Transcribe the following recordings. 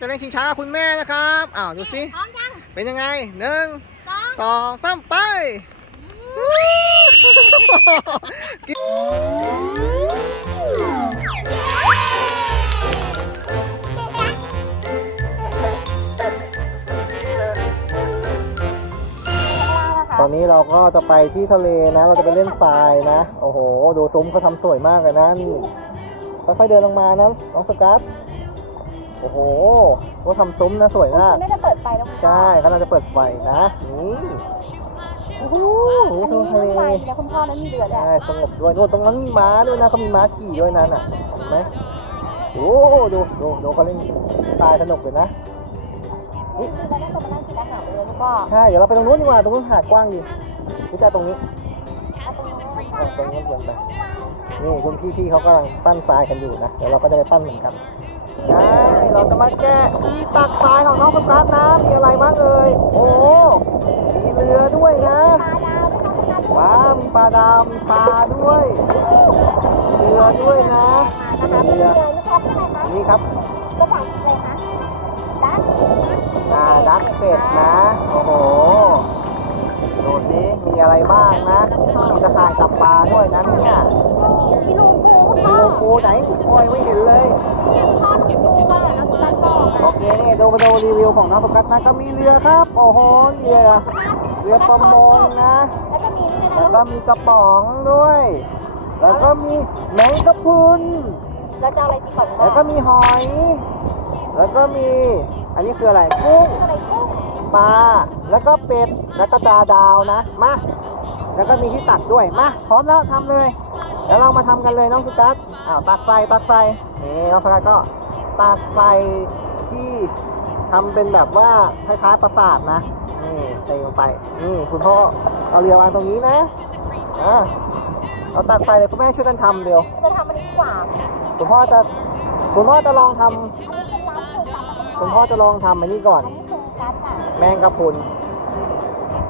จะเล่นชิงช้ากับคุณแม่นะครับอ้าวดูสิพร้อมยังเป็นยังไงหนึ่งสองสองสามไปตอนนี้เราก็จะไปที่ทะเลนะ เราจะไปเล่นทรายนะ โอ้โห ดูซุ้มเขาทำสวยมากเลยนะนี่ค่อยๆเดินลงมานะน้องสกัด โอ้โหเขาทำซุ้มนะสวยมากไม่ได้เปิดไฟแล้วใช่เขาเราจะเปิดไฟนะ นี่โอ้โหอันทะนี้เลมีไฟแล้วคุณพ่อนั้นมีเรือด้วยใช่สงบด้วยนู่นตรงนั้นมีม้าด้วยนะเขามีม้าขี่ด้วยนั่นน่ะเห็นไหมโอ้ดูดูดูเขาเล่นทรายสนุกเลยนะนี่คือเราได้ตัวมานั่งกินอาหารเลยคุณพ่อใช่เดี๋ยวเราไปตรงนู้นดีกว่าตรงนู้นหาดกว้างดีหรือจะตรงนี้เอาตรงนี้เอาตรงนู้นเดินไปนี่คุณพี่ๆเขากำลังปั้นทรายกันอยู่นะเดี๋ยวเราก็จะไปปั้นเหมือนกันใช่ เราจะมาแกะที่ตักทรายของน้องสกัดนะมีอะไรบ้างเอ่ยโอ้มีเรือด้วยนะปลาดาวด้วยนะคุณพ่อว้าวมีปลาดาวมีปลาด้วยมีเรือด้วยนะนะคะเป็นเรือลูกค้าเป็นอะไรคะนี่ครับภาษาอะไรคะดักอ่าดักเป็ดนะโอ้โหดูสิมี อะไรบ้างนะ มีตะข่ายจับปลาด้วยนะเนี่ยพี่ลุงปูคุณมีพ่อโลโก้ไหนโอ้ยไม่เห็นเลยคุณพ่อถึงปูมาแล้วคุณพ่อโอเคนี่ดูมาดูรีวิวของน้องโฟกัสนะก็มีเรือครับ โอ้โหเรือเรือประมงนะแล้วก็มีนี่นะแล้วก็มีกระป๋องด้วย แล้วก็มีแมงกะพรุนแล้วจะอะไรดีก่อนพ่อแล้วก็มีหอย แล้วก็มี อันนี้คืออะไรกุ้งอะไรกุ้ง ปลา แล้วก็เป็ด แล้วก็ดาดาวนะ มา แล้วก็มีที่ตักด้วย มา พร้อมแล้วทำเลย แล้วเรามาทำกันเลยน้องสุกัสอ้าวตักใส่ตักใส่นี่น้องสุกัสก็ตักใส่ที่ทำเป็นแบบว่าคล้ายๆประสาทนะนี่ใส่ลงไป นี่คุณพ่อเอาเรือวางตรงนี้นะอ่าเอาตักใส่เลยคุณแม่ช่วยกันทำเดียวจะทำอันนี้ดีกว่าคุณพ่อจะคุณพ่อจะลองทำอันนี้เป็นร้าคุณพ่อจะลองทำอันนี้ก่อน แมงกะพรุน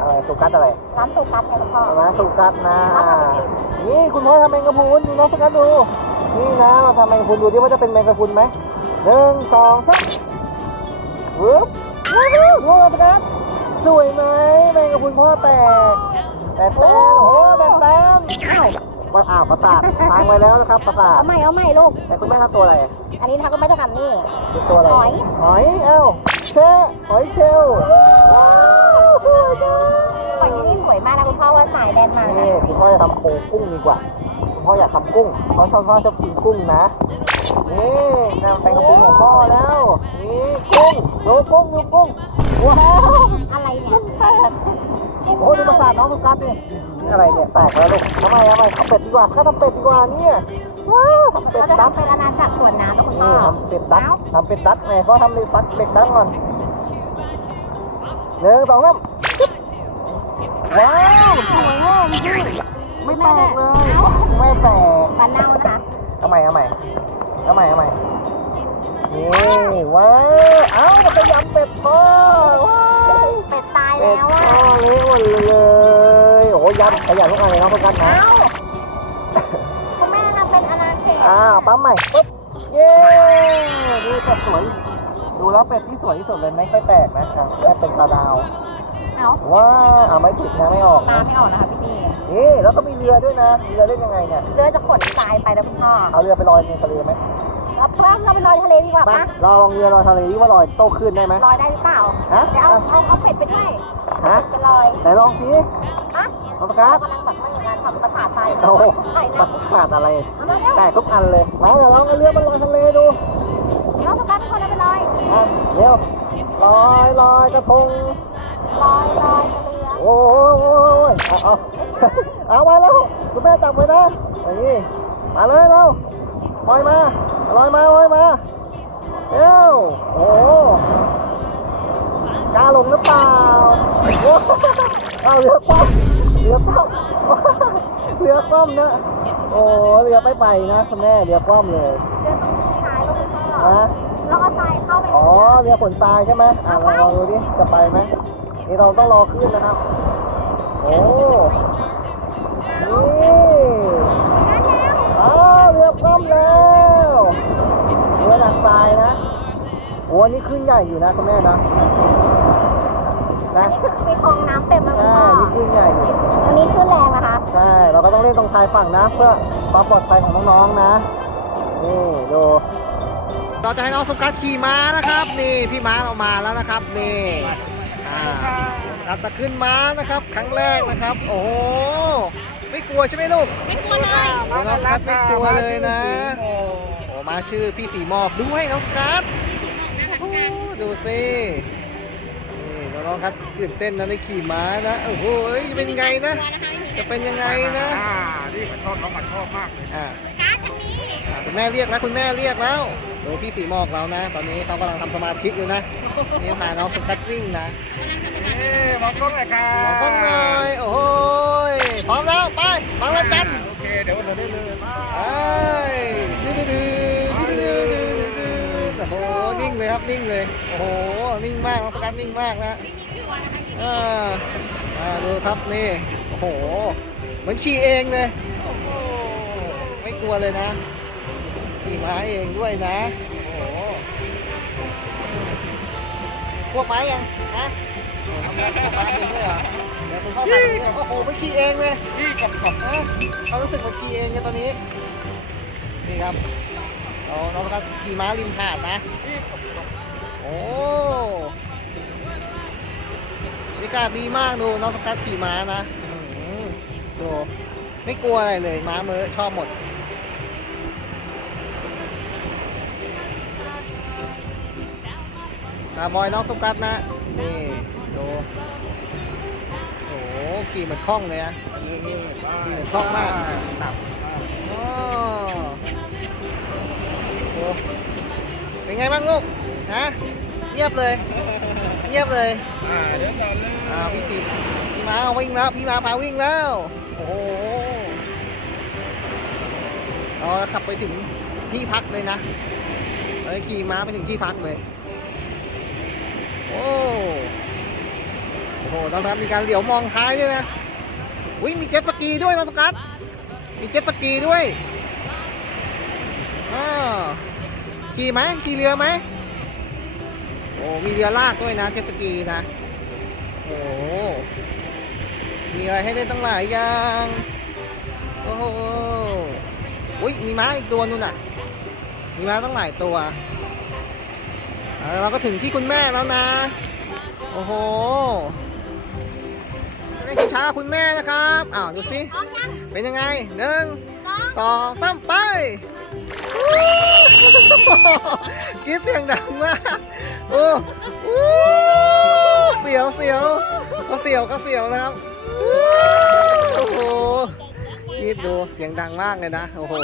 อะไรสุกัสอะไรร้านสูตรกัสไงคุณพ่อนะสุกัสนะนี่คุณพ่อทำแมงกะพรุนดูน้องสุกัสดู นี่นะเราทำแมงกะพรุนดูดิว่าจะเป็นแมงกะพรุนไหมหนึ่งสองสามวึบว้าวดูสุกัสสวยไหมแมงกะพรุนพ่อแตกแตกแตกโอ้แตกแตกอ้าว มาอ้าวประสาททางไปแล้วนะครับประสาทเอาใหม่เอาใหม่ลูก แต่คุณแม่ทำตัวอะไรอันนี้ถ้าก็ไม่ต้องทำนี่เป็นตัวอะไรหอยหอยเอ้าแช่หอยเชลล์ว้าวสวยจังหอยที่นี่สวยมากนะคุณพ่อว่าสายแดนมานี่คุณพ่อจะทำปูกุ้งดีกว่าคุณพ่ออยากทำกุ้งเพราะชอบพ่อชอบกินกุ้งนะนี่นำไปกระปุกของพ่อแล้วนี่กุ้งดูกุ้งดูกุ้งว้าวอะไรเนี่ย โอ้ดูประสาทน้องสุกัสนี่นี่อะไรเนี่ยแตกแล้วลูกทำไมทำไมทำเป็ดดีกว่าข้าทำเป็ดดีกว่าเนี่ยว้าวทำเป็ดเราจะดักทำเป็นอาณาจักรสวนน้ำนะคุณพ่นี่อทำเป็ดดักทำเป็ดดักไงเขาทำเป็ดดักเป็ดดักก่อนหนึ่งสองสามว้าวสวยมากพี่ไม่แตกเลยไม่แตกปลาเน่านะคะทำไมทำไมทำไมทำไมนี่ว้าวเอ้ามันไปยำเป็ดพ่อว้าว เป็ดตายเป็ดแล้วพ่อะอเละหมดเลย โอ้โหยำขยันทุกอันเลยนะพวกกันนะเอ้าคุณแม่ทำเป็นอาณาเขตอ้าวปั๊มใหม่ปุ๊บเย้ดูเป็ดสวยดูแล้วเป็ดที่สวยที่สุดเลยไม่ค่อยแตกนะอะแค่เป็นตาดาวเอ้าว้าวอะไม่ติดนะไม่ออกตานะไม่ออกนะคะพี่พี่นี่แล้วก็มีเรือด้วยนะเรือเล่นยังไงเนี่ยเรือจะขนทรายไปนะคุณพ่อเอาเรือไปลอยในทะเลไหม เราเพิ่มเราไปลอยทะเลดีกว่ามาปะเราลองเรือลอยทะเลที่ว่าลอยโตขึ้นได้ไหม ลอยได้หรือเปล่าฮะ เดี๋ยวเอาเอาเอาเป็ดไปด้วยฮะไปลอยไหนลองสิอะเอาปากกาเรากำลังแบบไม่เหมือนกันทำประสาทไปโอ้โหไข่ปันะดขาดอะไร เอามาเร็วแตกทุกอันเลยมาเดี๋ยวลองเอาเรือมาลอยทะเลดูเดี๋ยวสกัดเป็นคนเอาไปลอยอะเร็วลอยลอยกระทง ลอยลอยกระเรือ โอ้ยเอาเอาเอามาแล้วคุณแม่จับไว้นะอย่างนี้มาเลยเรา ลอยมาลอยมาลอยมาเร็วโอ้โหกล้าลงหรือเปล่าโอ้โหเอาเรือป้อมเรือป้อมเรือป้อมนะโอ้เรือไปไปนะคุณแม่เรือป้อมเลยเรือต้องมีท้ายต้องมีข้อนะแล้วเอาทรายเข้าไปอ๋อเรือขนทรายใช่ไหมอะลองลองดูดิจะไปไหมนี่เราต้องรอขึ้นนะครับโอ้นี่าวเรือพร้อมแล้วเรือหนักทรายนะ โอ้อันนี้ขึ้นใหญ่อยู่นะคุณแม่นะนะมีคลองน้ำเต็มนะคุณใช่พ่อนี่ขึ้นใหญ่อยู่อันนี้ขึ้นแรงนะคะ ใช่ เราก็ต้องเล่นตรงชายฝั่งนะ เพื่อความปลอดภัยของน้องๆนะ นี่ดูเราจะให้น้องสุกัสขี่ม้านะครับ นี่พี่ม้าเรามาแล้วนะครับ นี่อ่าครับจะขึ้นม้านะครับ ครั้งแรกนะครับ โอ้โหไม่กลัวใช่ไหมลูกไม่กลัวเลยน้องกัสไม่กลัวเลยนะโอ้ มาชื่อพี่สีหมอกด้วยน้องกัสโอ้ดูสินี่น้องๆครับตื่นเต้นนะในขี่ม้านะโอ้โหเป็นยังไงนะ จะเป็นยังไงนะอ่านี่มันชอบน้องมันชอบมากเลยอ่าการ์ดคันนี้อ่าคุณแม่เรียกแล้วคุณแม่เรียกแล้วดูพี่สีหมอกเรานะ ตอนนี้เขากำลังทำสมาธิอยู่นะนี่พาน้องสุกัสวิ่งนะเอ๊ะมองกล้องหน่อยครัมองบกล้องหน่อยโอ้โหยพร้อมแล้วไปฟังแล้วกันโอเคเดี๋ยวเราได้เลยมาไป นิ่งเลยครับนิ่งเลย โอ้โห นิ่งมากน้องสุกัสนิ่งมากนะอ่าอ่าดูครับนี่ โอ้โห เหมือนขี่เองเลย โอ้โห ไม่กลัวเลยนะ ขี่ม้าเองด้วยนะ โอ้โห พวกไม้ยังฮะทำไมพวกไม้เองด้วยเหรอเดี๋ยวคุณพ่อถ่ายตรงนี้โอ้โหไม่ขี่เองเลยพี่กับกับฮะเขารู้สึกว่าขี่เองเนี่ยตอนนี้ นี่ครับเราเราก็ขี่ม้าริมหาดนะ โอ้บรรยากาศดีมากดูน้องสกัดขี่ม้านะอื้อหือดูไม่กลัวอะไรเลยม้าเมอชอบหมดอาบอยน้องสกัดนะ นี่ดูโอ้โหขี่เหมือนคล่องเลยนะนี่นี่ขี่เหมือนคล่องมากหนักโอ้ดู เป็นไงบ้างลูกฮะเงียบเลยเงียบเลยอ่าเดี๋ยวก่อนเลยอ่าพี่ตีพี่ม้าเอาวิ่งแล้วพี่ม้าพาวิ่งแล้วโอ้โหเราขับไปถึงที่พักเลยนะเราขี่ม้าไปถึงที่พักเลยโอ้โอ้โหน้องครับมีการเหลียวมองท้ายด้วยนะอุ้ยมีเจ็ตสกีด้วยน้องสกัดมีเจ็ตสกีด้วยอ้า ขี่ไหมขี่เรือไหมโอ้มีเรือลากด้วยนะเจ็ตสกีนะโอ้โหมีอะไรให้เล่นตั้งหลายอย่างโอ้โหอุ้ยมีม้าอีกตัวนู่นน่ะ มีม้าตั้งหลายตัวอ่าเราก็ถึงที่คุณแม่แล้วนะ โอ้โหได้กินช้าคุณแม่นะครับ อ้าวดูสิน้องยังเป็นยังไงหนึ่งน้องสองสามไป กรีดเสียงดังมากโอ้โหเสียวเสียวก็เสียวก็เสียวนะครับโอ้โหกรีดดูเสียงดังมากเลยนะโอ้โห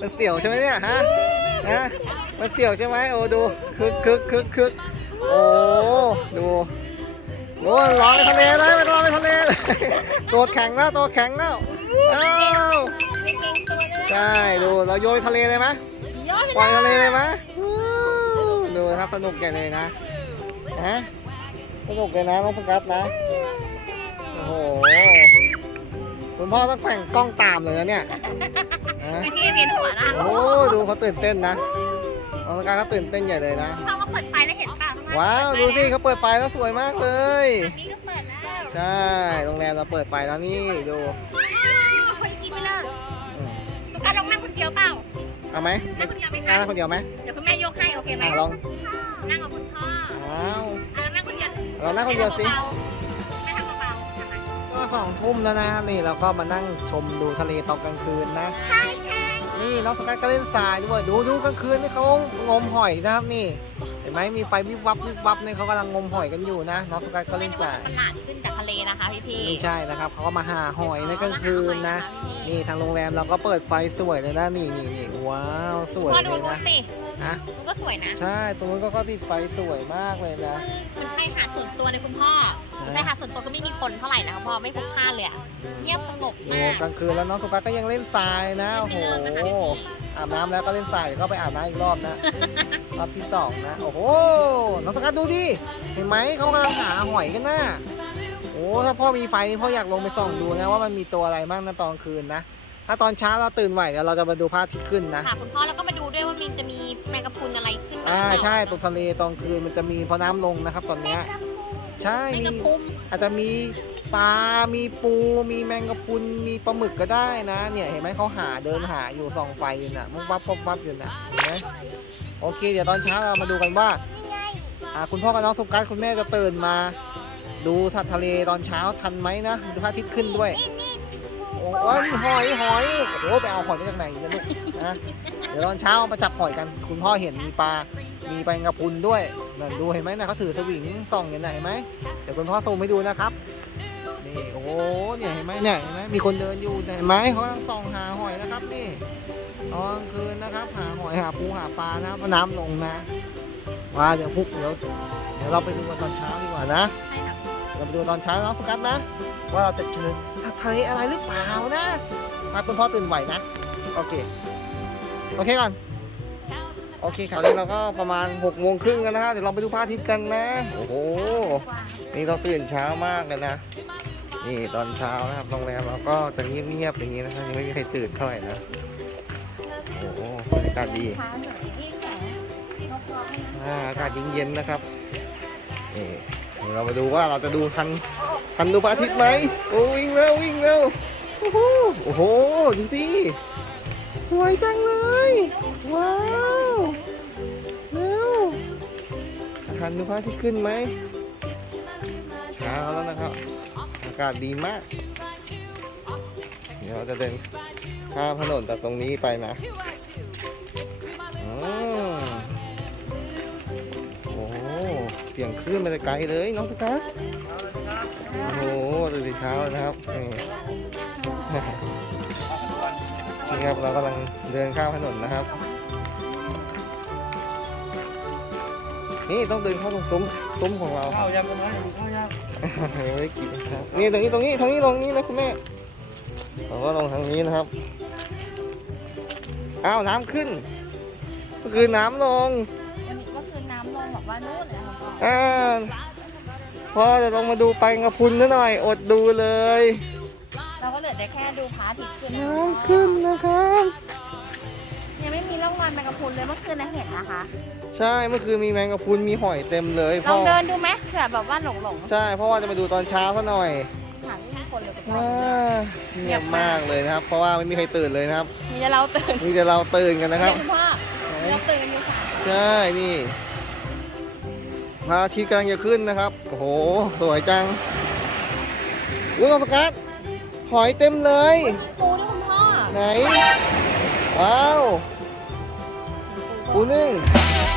มันเสียวใช่ไหมเนี่ยฮะฮะมันเสียวใช่ไหมโอ้ดูคึกคึกคึกคึกโอ้ดูโอ้ร้อนในทะเลเลยมันร้อนในทะเลเลยตัวแข็งแล้วตัวแข็งแล้วอ้าว ใช่ดูเราโยนทะเลเลยไหมยอดปล่อยทะเลเลยไหมวู้ดูนะครับสนุกใหญ่เลยนะฮะสนุกเลยนะน้องพกัสนะโอ้โหคุณพ่อต้องแข่งกล้องตามเลยนะเนี่ยฮะพี่เวียนหัวนะโอ้ดูเขาตื่นเต้นนะน้องพกัสเขาตื่นเต้นใหญ่เลยนะเขาก็เปิดไฟแล้วเห็นเปล่าว้าวดูสิเขาเปิดไฟแล้วสวยมากเลยนี่ก็เปิดแล้วใช่โรงแรมเราเปิดไฟแล้วนี่ดู ดียวเปล่าเอาไหมนั่งคนเดียวไหมนั่คะงคนเดียวไหมเดี๋ยวคุณแม่ยกให้โอเคไหมอะลองนั่งกับคุณพ่อว้าวอะนั่งคนเดียวเรานั่งคนเดียวสิไม่ทำเบาๆนะคะก็สองทุ่มแล้วนะนี่เราก็มานั่งชมดูทะเลตอนกลางคืนนะ ใช่ใช่นี่น้องสกัดก็เล่นทรายด้วยดูดูกลางคืนนี่เขางมหอยนะครับนี่ เห็นไหมมีไฟวิบวับวิบวับเนี่ยเขากำลังงมหอยกันอยู่นะน้องสกัดก็เล่นทราย มันหลาดขึ้นจากทะเลนะคะพี่พี่ไม่ใช่นะครับเขาก็มาหาหอยในกลางคืนนะ นี่ทางโรงแรมเราก็เปิดไฟสวยเลยนะนี่นี่นี่ว้าวสวยพ่อเลดูยนู้นะนสิฮะมันก็สวยนะ ใช่ตรงนู้นก็ก็ติดไฟสวยมากเลยนะ มันใช่หาดส่วนตัวในคุณพ่อใช่หาดส่วนตัวก็ไม่มีคนเท่าไหร่นะคะพ่อไม่พลุกพล่านเลยอะเงียบสงบโอ้มากกลางคืนแล้วน้องสกัดก็ยังเล่นทรายนะโอ้โห ไม่เลิกนะคะพี่อาบน้ำแล้วก็เล่นทรายเดี๋ยวก็ไปอาบน้ำอีกรอบนะ รอบที่สองนะ โอ้โห น้องสกัดดูดิ เห็นไหมเขากำลังหาหอยกันนะโอ้ถ้าพ่อมีไฟนี่พ่ออยากลงไปส่องดูนะว่ามันมีตัวอะไรบ้างนะตอนกลางคืนนะถ้ถ้าตอนเช้าเราตื่นไหวเดี๋ยวเราจะมาดูพระอาทิตย์ขึ้นนะค่ะคุณพ่อแล้วก็มาดูด้วยว่ามินจะมีแมงกะพรุนอะไรขึ้นมาอ่าหรือเปล่าใช่ตรงทะเลตอนคืนมันจะมีเพราะน้ำลงนะครับ ตอนเนี้ยใช่แมงมีกะพรุนอาจจะมีปลา มีปู มีแมงกะพรุน มีปลาหมึกก็ได้นะ เนี่ยเห็นไหมเขาหาเดินหาอยู่ส่องไฟอยู่น่ะมุบวับมุบวับอยู่น่ะเห็นไหมโอเค เดี๋ยวตอนเช้าเรามาดูกันว่าอ่า คุณพ่อกับน้องสุกัสคุณแม่จะตื่นมา ดูสัตว์ทะเลตอนเช้าทันไหมนะดูพระอาทิตย์ขึ้นด้วยโอ้ยหอยหอยโอ้ไปเอาหอยมาจากไหนเนี่ยลูกนะเดี๋ยวตอนเช้ามาจับหอยกัน คุณพ่อเห็นมีปลา มีปลากระพุนด้วยนั่นดูเห็นไหมนะเขาถือสวิงส่องอย่างไหนเห็นไหมเดี๋ยวคุณพ่อซูมให้ดูนะครับนี่โอ้โหเนี่ยเห็นไหมเนี่ยเห็นไหมมีคนเดินอยู่เนี่ยเห็นไหมเขากำลังส่องหาหอยนะครับนี่ตอนกลางคืนนะครับ หาหอยหาปูหาปลานะครับเพราะน้ำลงนะว่าเดี๋ยวพุกเดี๋ยวเดี๋ยวเราไปดูกันตอนเช้าดีกว่านะใช่ค่ะ เราไปดูตอนเช้าแล้วโฟกัสนะ ว่าเราจะเจอสัตว์ทะเลอะไรหรือเปล่านะถ้าคุณพ่อตื่นไหวนะ โอเค โอเคก่อน โอเคข่าวนี้เราก็ประมาณ6กโมงครึ่งกันนะฮะ เดี๋ยวเราไปดูพระอาทิตย์กันนะ โอ้โห นี่เราตื่นเช้ามากเลยนะ นี่ตอนเช้านะครับ โรงแรมเราก็จะเงียบๆอย่างนี้นะครับยังไม่มีใครตื่นเท่าไหร่นะ โอ้โหบรรยากาศดีอ่าอากาศเย็นๆนะครับนี่ ดี๋ยวเรามาดูว่าเราจะดูทันทันดูพระอาทิตย์ไหมโอ้วิ่งเร็ววิ่งเร็วโอ้โหโอ้โหดูสิสวยจังเลย ว้าวเร็วทันดูพระอาทิตย์ขึ้นไหมเช้าแล้วนะครับอากาศดีมาก เดี๋ยวเราจะเดินข้ามถนนจากตรงนี้ไปนะ สียงคลื่นมาแต่ไกลเลยน้องสกัสโอ้โหดูสิเช้านะครับนี่นี่ครับเรากำลังเดินข้ามถนนนะครับ นี่ต้องเดินเข้าตรงซุ้มซุ้มของเราข้าวยังกันไหมข้าวยังไม่กินนะครับนี่ตรงนี้ตรงนี้ทางนี้ลงนี้นะคุณแม่เราก็ลงทางนี้นะครับอ้าวน้ำขึ้นก็คือน้ำลง พ่อจะลงมาดูไปกระพุนซะหน่อย อดดูเลยเราก็เหลือแต่แค่ดูพระอาทิตย์ขึ้นน้ำขึ้นนะครับยังไม่มีร่องรอยแมงกะพรุนเลยเมื่อคืนนะเห็นนะคะ ใช่เมื่อคืนมีแมงกะพรุนมีหอยเต็มเลยลพ่อองเดินดูไหมเผื่อแบบว่าหลงหลงใช่เพราะว่าจะมาดูตอนเช้าซะหน่อยๆหาไม่มีคนเลยคุณพ่ออ่าเงียบมากเลยนะครับ เพราะว่าไม่มีใครตื่นเลยนะครับ มีแต่เราตื่นมีแต่เราตื่นกันนะครับคุณพ่อเราตื่นกันอยู่สาม ใช่นี่พ ระอาทิตย์กำลังจะขึ้นนะครับ โอ้โห สวยจังอุ้ยน้องสกัดหอยเต็มเลยปูด้วยคุณพ่อไหน ว้าว ปูนึ่ง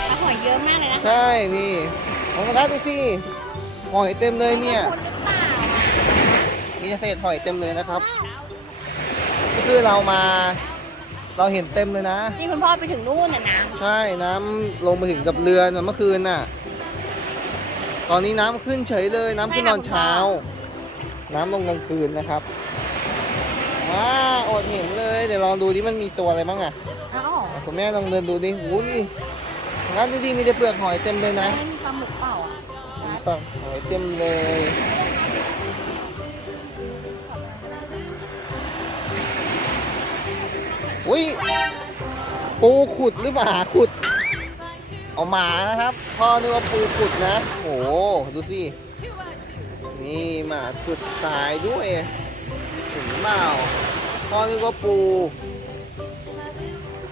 แล้วหอยเยอะมากเลยนะใช่ นี่น้องสกัดดูสิ หอยเต็มเลยเนี่ย คุณหรือเปล่ามีเศษหอยเต็มเลยนะครับ ก็คือเรามา เราเห็นเต็มเลยนะ นี่คุณพ่อไปถึงนู่นน่ะนะ ใช่น้ำลงมาถึงกับเรือเมื่อคืนน่ะต อนนี้น้ำขึ้นเฉยเลยน้ำขึ้นตอนเช้า น้ำลงกลางคืนนะครับว้าอดเห็นเลยเดี๋ยวลองดูดิมันมีตัวอะไรบ้างอะอ้าวอะคุณแม่ลองเดินดูดิหูนี่งั้นดูดิมีแต่เปลือกหอยเต็มเลยนะไม่มีปลาหมึกเปล่าอะมีเปลือกหอยเต็มเลยอุ้ยปูขุดหรือหมาขุด เอาหมานะครับ พ่อนึกว่าปูขุดนะโอ้โหดูสินี่หมาขุดตายด้วยเห็นเปล่าพ่อนึกว่าปู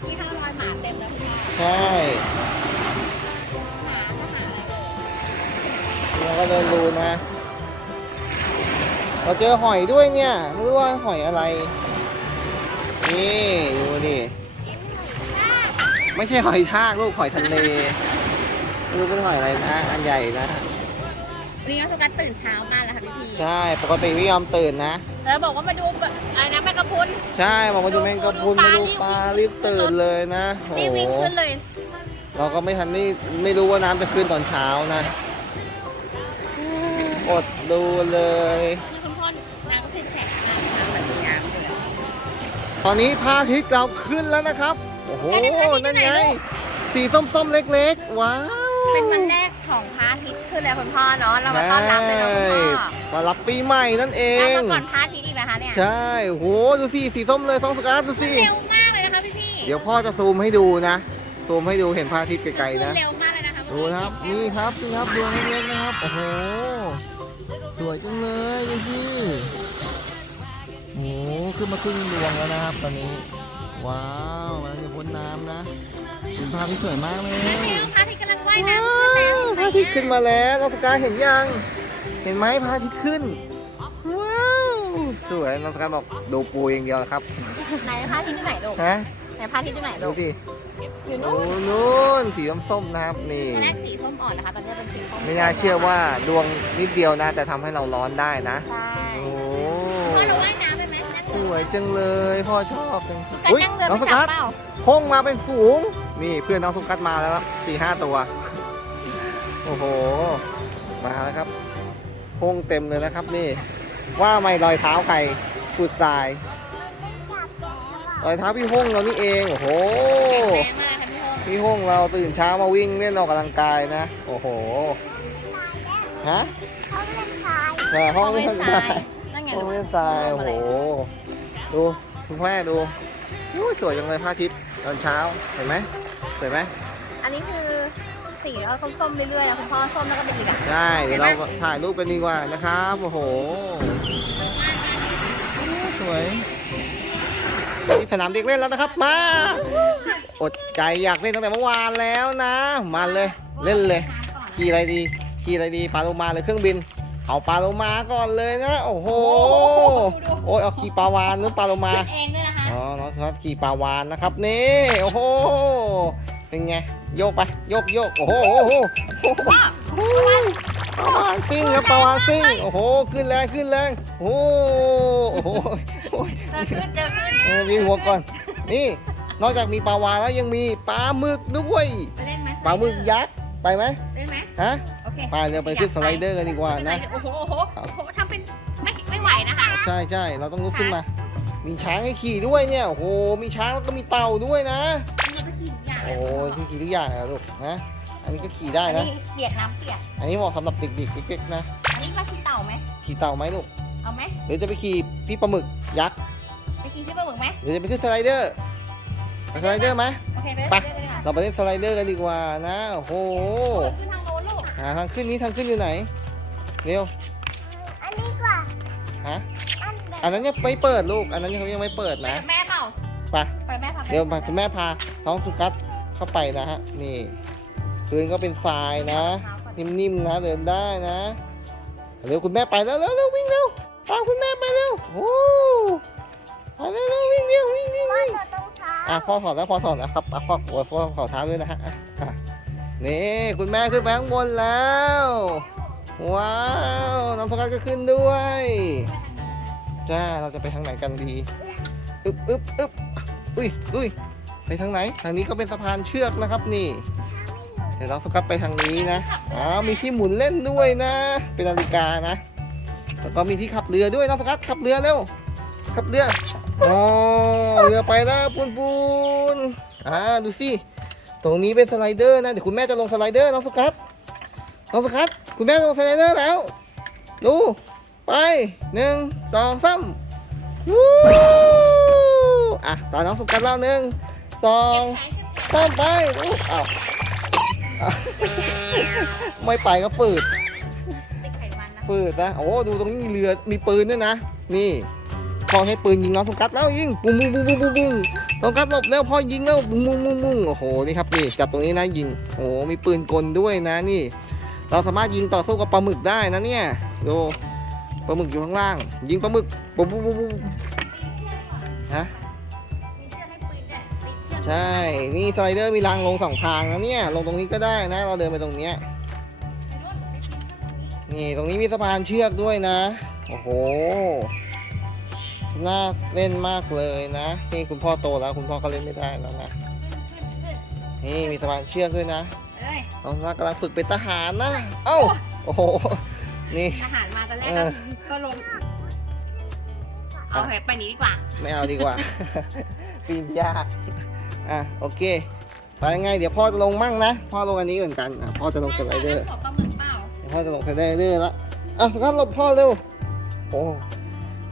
ที่ห้ารอยหมาเต็มแล้วคุณพ่อใช่หมาก็หาอะไรเอ่ยเราก็เดินดูนะ เราเจอหอยด้วยเนี่ยไม่รู้ว่าหอยอะไร นี่ดูดิ ไม่ใช่หอยทากลูกหอยทะเลไม่รู้เป็นหอยอะไรนะอันใหญ่นะ วันนี้ก็สุกัสตื่นเช้ามากแล้วค่ะพี่พีใช่ปกติไม่ยอมตื่นนะ แล้วบอกว่ามาดูแบบอะไรนะแมงกะพรุน ใช่บอกว่าดูแมงกะพรุนดูมาปลาดูปลารีบตื่นเลยนะโอ้นี่โหวิ่งขึ้นเลยเราก็ไม่ทันนี่ไม่รู้ว่าน้ำจะขึ้นตอนเช้านะอดดูเลย นี่คุณพ่อน้ำก็คือแฉะมากน้ำแบบมีน้ำเลยตอนนี้พระอาทิตย์เราขึ้นแล้วนะครับโอ้โหแล้วนี่พระอาทิตย์นั่นอยู่ไงไหนลูกสีส้มๆ เล็กๆ ว้าว เป็นวันแรกของพระอาทิตย์ขึ้นแล้วคุณพ่อเนาะ เรามาต้อนรับเลยเนาะคุณพ่อต้อนรับปีใหม่นั่นเอแล้วงก็ก่อนพระอาทิตย์อีกนะคะเนี่ย ใช่โห ดูสิ สีส้มเลยท้องสกัดดูสิ เร็วมากเลยนะคะพี่พี่เดี๋ยวพ่อจะซูมให้ดูนะ ซูมให้ดูเห็นพระอาทิตย์ไกลๆนะ เร็วมากเลยนะคะดูนะครับ นี่ครับนี่ครับดวงเล็กๆนะครับ โอ้โห สวยจังเลยดูสิโอ้โหขึ้นมาครึ่งดวงแล้วนะครับตอนนี้ ว้าวมันจะพ้นน้ำนะเป็นภาพที่สวยมากเลยเร็วพระอาทิตย์กำลังว่ายน้ำว้าขึ้นแล้ววพระอาทิตย์ขึ้นมาแล้วน้องสกายเห็นยัง เห็นไหมพระอาทิตย์ขึ้น ว้าว สวยน้องสกายบอกดูปูอย่างเดียวนะครับ ไหนพระอาทิตย์ที่ไหนลูกฮะไหนพระอาทิตย์ที่ไหนดูลูกดิอยู่โอ้นู่นนู่นสีส้มๆนะครับนี่ ตอนแรกสีส้มอ่อนนะคะตอนนี้เป็นสีส้มไม่น่าเชื่อว่าดวงนิดเดียวนะแต่ทำให้เราร้อนได้นะ ใช่ วยจังเลยพ่อชอบจังกันอุ้ยนั่งเรือน้องไปสจักับดเปล่าพุ่งมาเป็นฝูง นี่เพื่อนน้องสุกัดมาแล้วครับสี่ห้าตัว โอ้โห มาแล้วครับพุ่งเต็มเลยนะครับนี่ ว่าไม่รอยเท้าใครขุดทราย รอยเท้าพี่ห้งเรานี่เองโอ้โห แข็งแรงมากค่ะพี่โฮมพี่ห้งเราตื่นเช้ามาวิ่งเล่นออกกำลังกายนะ โอ้โห ฮะเออห้องเล่นทรายนั่นไงห้องลูกเล่นทรายโอ้โห ดูคุณแม่ดูอู้สวยจังเลยพระอาทิตย์ตอนเช้าเห็นไหมสวยไหมอันนี้คือสีเราส้มๆเรื่อยๆนะคุณพ่อส้มแล้วก็เป็นอีกอะได้เดี๋ยวเราถ่ายรูปกันดีกว่านะครับโอ้โหสวยที่สนามเด็กเล่นแล้วนะครับมาอดใจอยากเล่นตั้งแต่เมื่อวานแล้วนะมาเลยเล่นเลย ขี่อะไรดีขี่อะไรดีปลาโลมาหรือเครื่องบิน เอาปลาโลมาก่อนเลยนะ โอ้โห โอ้ยเอาขี่ปลาวานหรือปลาโลมาขึ้นเองด้วยนะคะ อ๋อน้องน็อตขี่ปลาวานนะครับนี่ โอ้โห เป็นไง โยกไป โยกโยกโอ้โหโอ้โหโอ้โหพ่อโอ้โหปลาวานซิ่งครับปลาวานซิ่ง โอ้โห ขึ้นแรงขึ้นแรงโอ้โหโอ้โหโอ้ยเจอขึ้นเจอขึ้นเออวิ่งหัวก่อน นี่ นอกจากมีปลาวานแล้วยังมีปลาหมึกด้วยไปเล่นไหมปลาหมึกยักษ์ ไปไหมเล่นไหมฮะโอ เคไปเร็วไปขึ้นสไลเดอร์กันดีกว่านะ โอ้โหโอ้โหโอ้โหทำเป็นไม่ไม่ไหวนะคะใช่ใช่เราต้องลุกขึ้นมา มีช้างให้ขี่ด้วยเนี่ยโอ้โหมีช้างแล้วก็มีเต่าด้วยนะ มันก็ขี่อย่างโอ้โหคือขี่ทุกอย่างอะลูกนะอันนี้ก็ขี่ได้อันนะนี้เปียกน้ำเปียก อันนี้เหมาะสำหรับเด็กๆเล็กๆนะ อันนี้มาขี่เต่าไหมขี่เต่าไหมลูก เอาไหมหรือจะไปขี่พี่ปลาหมึกยักษ์ ไปขี่ที่ปลาหมึกไหมหรือจะไปขึ้นสไลเดอร์ไปสไลเดอร์ไหมโอเคไปไปเล่นเลยค่ะเราไปเล่นสไลเดอร์กันดีกว่านะ โอ้โห ขึ้นทางโน้นลูก หาทางขึ้นนี้ทางขึ้นอยู่ไหน เร็ว อันนี้กว่าฮะ อันแบบอันนั้นยังไม่เปิดลูก อันนั้นเขายังไม่เปิดไปนะกับแม่เปล่าไป ไปแม่พาไปเดี๋ยวมาคุณแม่พาน้องสุกัสเข้าไปนะฮะ นี่พื้นก็เป็นทรายนะ นิ่มๆนะเดินได้นะเร็วคุณแม่ไปแล้วเร็วเร็ววิ่งเร็วตามคุณแม่ไปเร็วโอ้ไปเร็วเร็ววิ่งเร็ววิ่งวิ่งว่าวิ่งจะต้องเท้าอะพ่อถอดแล้วพ่อถอดแล้วครับอะพ่อปวดพ่อขอเท้าด้วยนะฮะอะอะ นี่คุณแม่ขึ้นไปข้างบนแล้ว ว้าวน้องสกัดก็ขึ้นด้วยจ้าเราจะไปทางไหนกันดีอึบอึบอึบอุ้ยอุ้ยไปทางไหน ทางนี้ก็เป็นสะพานเชือกนะครับนี่ เดี๋ยวเราสกัดไปทางนี้นะอ้าวมีที่หมุนเล่นด้วยนะ เป็นนาฬิกานะแล้วก็มีที่ขับเรือด้วยน้องสกัดขับเรือเร็วขับเรืออ๋อเรือไปแล้วปูนปูนอ่าดูสิ ตรงนี้เป็นสไลเดอร์นะเดี๋ยวคุณแม่จะลงสไลเดอร์น้องสกัดน้องสกัดคุณแม่ลงสไลเดอร์แล้วดูไปหนึ่งสองสามวู้อะตอนน้องสกัดแล้วหนึ่งสองสามไปดูอ้าวอะไม่ไปก็ปืดติดไขมันนะ ปืดนะ โอ้ ดูตรงนี้มีเรือ มีปืนด้วยนะ นี่ พ่อให้ปืนยิงน้องสกัดแล้วยิงปุ้งปุ้งปุ้งปุ้งปุ้งปุ้งน้องกัดหลบแล้วพ่อยิงแล้วปุ้งปุ้งปุ้งปุ้งโอ้โหนี่ครับนี่จับตรงนี้นะยิงโอ้โหมีปืนกลด้วยนะนี่ เราสามารถยิงต่อสู้กับปลาหมึกได้นะเนี่ยดูปลาหมึกอยู่ข้างล่าง ยิงปลาหมึกปุ้งปุ้งปุ้งปุ้งฮะให้ปืนด้วยติดเชือกใช่ นี่สไลเดอร์มีรางลงสองทางนะเนี่ย ลงตรงนี้ก็ได้นะ เราเดินไปตรงเนี้ย นี่ ตรงนี้มีสะพานเชือกด้วยนะ โอ้โห น่าเล่นมากเลยนะ นี่คุณพ่อโตแล้วคุณพ่อก็เล่นไม่ได้แล้วนะขึ้นขึ้นนี่มีสะพานเชือกด้วยนะไปเลยตอนนั้นกำลังฝึกเป็นทหารนะ เอ้า โอ้โห นี่ ทหารมาตอนแรกเอก็อก็ลง เอาโอเคไปนี้ดีกว่า ไม่เอาดีกว่า ปีนยาก อะโอเค ไปยังไง เดี๋ยวพ่อจะลงมั่งนะ พ่อลงอันนี้เหมือนกันอะพ่อจะลงสไลเดอร์หัวปลาหมึกเปล่าเดี๋ยวพ่อจะลงสไลเดอร์แล้วอะสกัดหลบพ่อเร็ว โอ้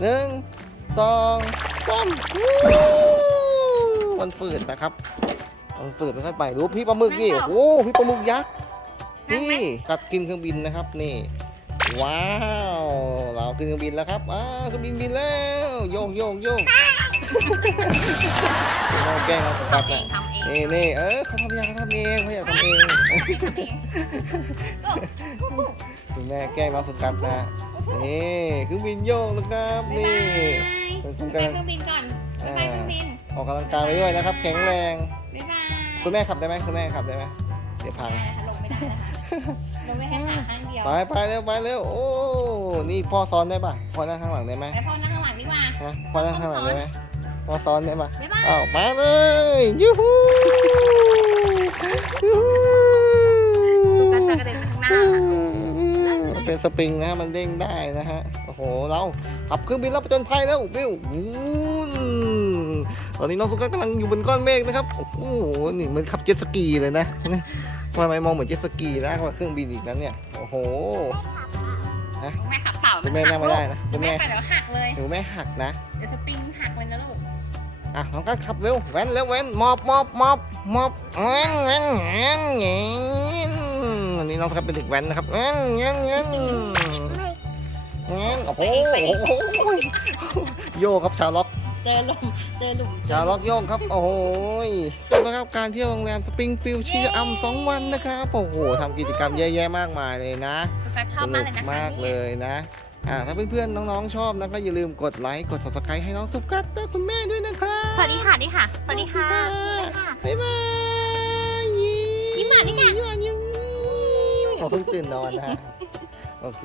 หนึ่ง สองสามวู้มันฝืดนะครับ มันฝืดไม่ค่อยไปดูพี่ปลาหมึกนี่ โอ้โหพี่ปลาหมึกยักษ์นั่งไหมนี่กัดกินเครื่องบินนะครับนี่ ว้าว เราขึ้นเครื่องบินแล้วครับ อ้าวเครื่องบินบินแล้ว โยกโยกโยกเราแกล้งเราสกัดทำเอนะงทำเองนี่นี่เออเขาทำยังเขาทำเองเขาอยากทำเองทำเองทำเองก็กูคุณแม่แกล้งน้องสุกัดนะนี่เครื่องบินโยกนะครับบ๊ายนี่ บายเป็นไปกำลังเครื่องบินก่อนไปเครื่องบินออกกำลังกายไปด้วยนะครับ แข็งแรง บ๊ายบายคุณแม่ขับได้ไหมคุณแม่ขับได้ไหมเดี๋ยวพังลงไม่ได้นะคะลงได้แค่ขาข้างเดียวไปไปเร็วไปเร็วโอ้นี่พ่อซ้อนได้ป่ะพ่อนั่งข้างหลังได้ไหมแล้วพ่อนั่งข้างหลังดีกว่า ฮะพ่อนั่งข้างหลังได้ไหมพ่อซ้อนได้ป่ะบ๊ายบาย อ้าวมาเลยยูฮูยูฮู เป็นสปริงนะฮะมันเด้งได้นะฮะโอ้โหเราขับเครื่องบินรับประจนภัยแล้ววิววูนตอนนี้น้องสุกัสกำลังอยู่บนก้อนเมฆนะครับโอ้โหนี่เหมือนขับเจ็ตสกีเลยนะทำไมมองเหมือนเจ็ตสกีนะกว่าเครื่องบินอีกนั้นเนี่ยโอ้โหแม่ขับเปล่าคุณแม่นั่งไม่ได้นะคุคุณณแม่แม่ไปแล้วหักเลยหนูแม่หักนะเดี๋ยวสปริงหักเลยนะลูกอะน้องกัสขับเร็วแว้นเร็วแว้นมอบมอบมอบมอบแว้นแว้นแว้นเงี้ยวั นี้น้องกัสเป็นเด็กแว้นนะครับแว้นแว้นแว้นแว้นโอ้โหโยกครับชาล็อกเจอหลุมเจอหลุมชาล็อกโยกครับ โอ้โหจบแล้วครับการเที่ยวโรงแรมสปริงฟิลด์ที่อัมสองวันนะครับโอ้โหทำกิจกรรมเยอะแยะมากมายเลยนะสุกัสชอบนุมากเลยนะมากเลยนะอ่าถ้าเพื่อนๆน้องๆชอบนะก็อย่าลืมกดไลค์กด subscribe ให้น้องสุกัสและคุณแม่ด้วยนะครับสวัสดีค่ะนี่ค่ะสวัสดีค่ะสวัสดีค่ะบ๊ายบายยิ้มหวานนี่ค่ะยิ้มหวานยิ้ม ผมเพิ่งตื่นนอนนะฮะ โอเค